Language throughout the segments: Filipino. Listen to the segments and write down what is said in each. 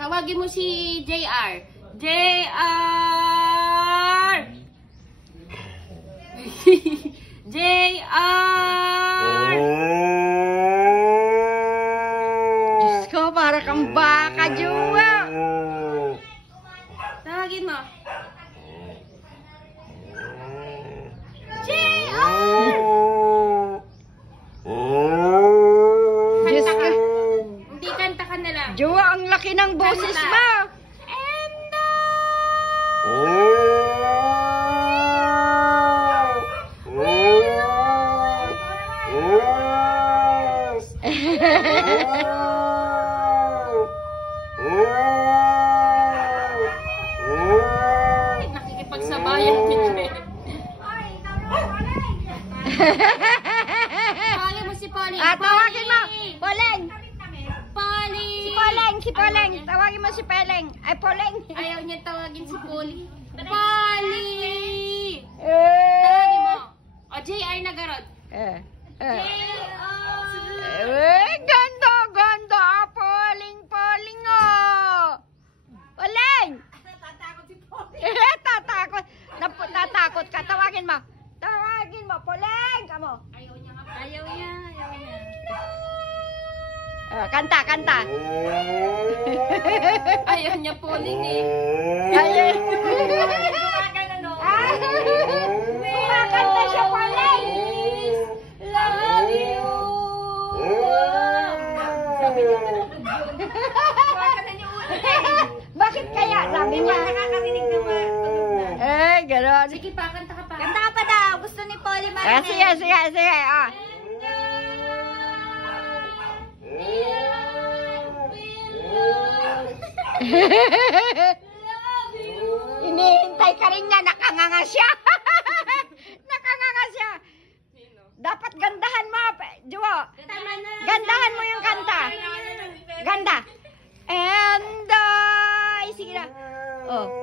Tawagin mo si JR. JR! JR! Diyos ko, para kang baka, Jowa. Tawagin mo. Diyos ko. Hindi, kanta ka na lang. Jowa, ang laki ng boses Kanta. mo. Nakikipagsabayan din siya. Tawagin mo si Polly. Tawagin mo. Poleng. Polly! Si Poleng. Tawagin mo si Peleng. Ay, Poleng. Ayaw niya tawagin si Polly. Polly! Tawagin mo. O, JR na garot. Ganda. Poleng, oh. Poleng. Tatakot si Poleng. Tatakot ka. Tawagin mo, Poleng. Kamo. Ayaw niya nga. Ayaw niya. Kanta. Ayaw niya Polly eh. Kumakanta siya, Poleng. Love you. Sabi niya na. Bakit kaya? Sabi niya. Nakakarinig na mga tunog na. Ganon. Sige pa, kanta ka pa. Kanta ka pa daw. Gusto ni Polly marinig. Sige. Hinihintay ka rin niya. Nakanganga siya. Dapat gandahan mo, Jowa. Gandahan mo yung kanta. Ganda. And sige na.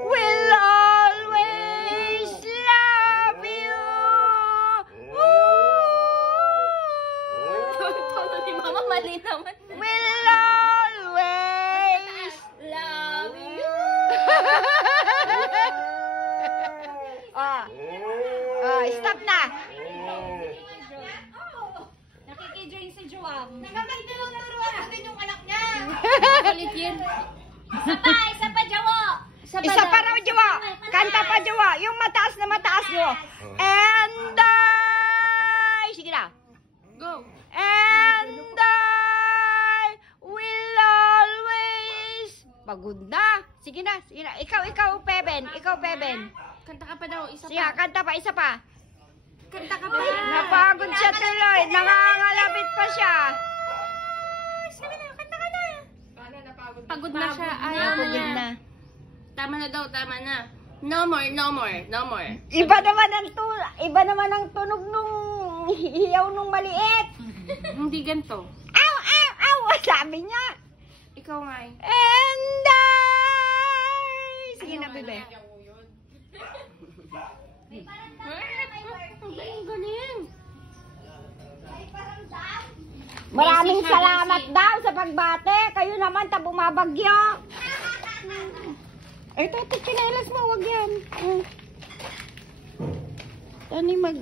Will always love you. Tono ni Mama, mali naman. Will always Love you. Stop na. Nakikijoin si Joam. Nakamagtulong-turuan natin yung anak niya. Ulit yun. Isa pa, Jowa. Isa pa raw, Jowa. Kanta pa, Jowa. Yung mataas na mataas, Jowa. And sige na. Go. And I will always. Pagod na. Sige na. Ikaw, Peben. Kanta ka pa daw, isa Sige, pa. kanta pa, isa pa. Kanta ka pa. Napagod siya tuloy. Nangangalapit pa siya. Pagod na siya. Ayaw na niya. Tama na daw, tama na. No more. Iba naman ang tunog nung hiyaw nung maliit. Hindi ganito. Aw! Sabi niya. Ikaw nga eh. And sige na, bebe. Ang galing. Maraming salamat daw sa pagbate. Kayo naman ta bumabagyo. Ito, chinelas mo, wag yan. Tani mag...